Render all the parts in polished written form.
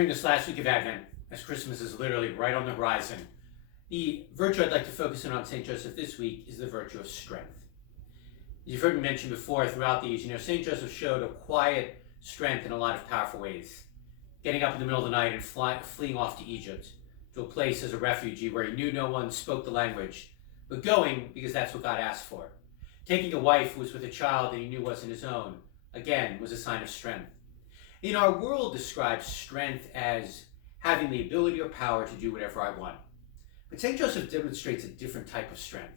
During this last week of Advent, as Christmas is literally right on the horizon, the virtue I'd like to focus in on St. Joseph this week is the virtue of strength. As you've heard me mention before throughout these, St. Joseph showed a quiet strength in a lot of powerful ways. Getting up in the middle of the night and fleeing off to Egypt, to a place as a refugee where he knew no one spoke the language, but going because that's what God asked for. Taking a wife who was with a child that he knew wasn't his own, again, was a sign of strength. Our world describes strength as having the ability or power to do whatever I want. But St. Joseph demonstrates a different type of strength.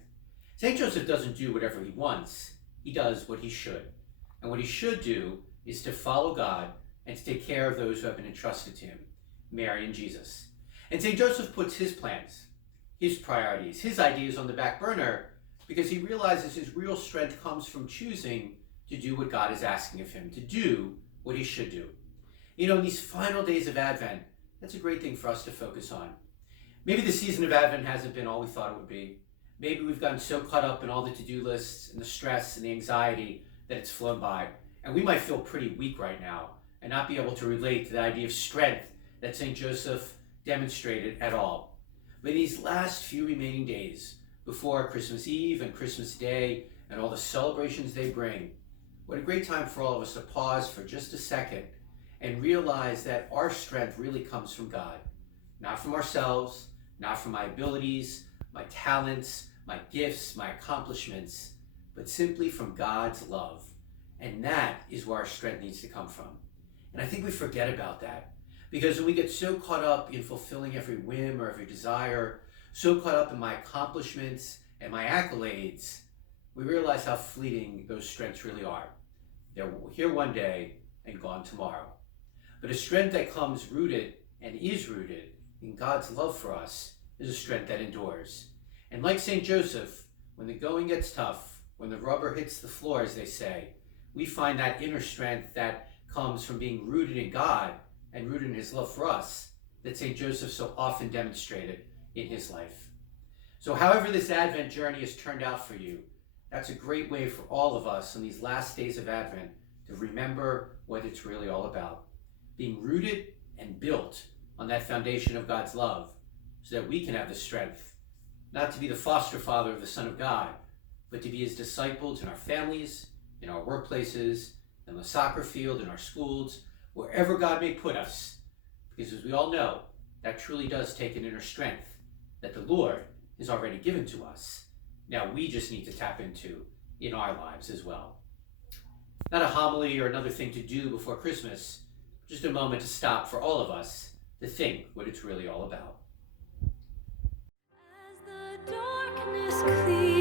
St. Joseph doesn't do whatever he wants, he does what he should. And what he should do is to follow God and to take care of those who have been entrusted to him, Mary and Jesus. And St. Joseph puts his plans, his priorities, his ideas on the back burner because he realizes his real strength comes from choosing to do what God is asking of him, to do what he should do. In these final days of Advent, that's a great thing for us to focus on. Maybe the season of Advent hasn't been all we thought it would be. Maybe we've gotten so caught up in all the to-do lists and the stress and the anxiety that it's flown by. And we might feel pretty weak right now and not be able to relate to the idea of strength that St. Joseph demonstrated at all. But in these last few remaining days, before Christmas Eve and Christmas Day and all the celebrations they bring, what a great time for all of us to pause for just a second and realize that our strength really comes from God, not from ourselves, not from my abilities, my talents, my gifts, my accomplishments, but simply from God's love. And that is where our strength needs to come from. And I think we forget about that because when we get so caught up in fulfilling every whim or every desire, so caught up in my accomplishments and my accolades, we realize how fleeting those strengths really are. They're here one day and gone tomorrow. But a strength that comes rooted and is rooted in God's love for us is a strength that endures. And like St. Joseph, when the going gets tough, when the rubber hits the floor, as they say, we find that inner strength that comes from being rooted in God and rooted in his love for us that St. Joseph so often demonstrated in his life. So however this Advent journey has turned out for you, that's a great way for all of us in these last days of Advent to remember what it's really all about. Being rooted and built on that foundation of God's love so that we can have the strength, not to be the foster father of the Son of God, but to be his disciples in our families, in our workplaces, in the soccer field, in our schools, wherever God may put us. Because as we all know, that truly does take an inner strength that the Lord has already given to us. Now we just need to tap into in our lives as well. Not a homily or another thing to do before Christmas, just a moment to stop for all of us to think what it's really all about. As the darkness clears.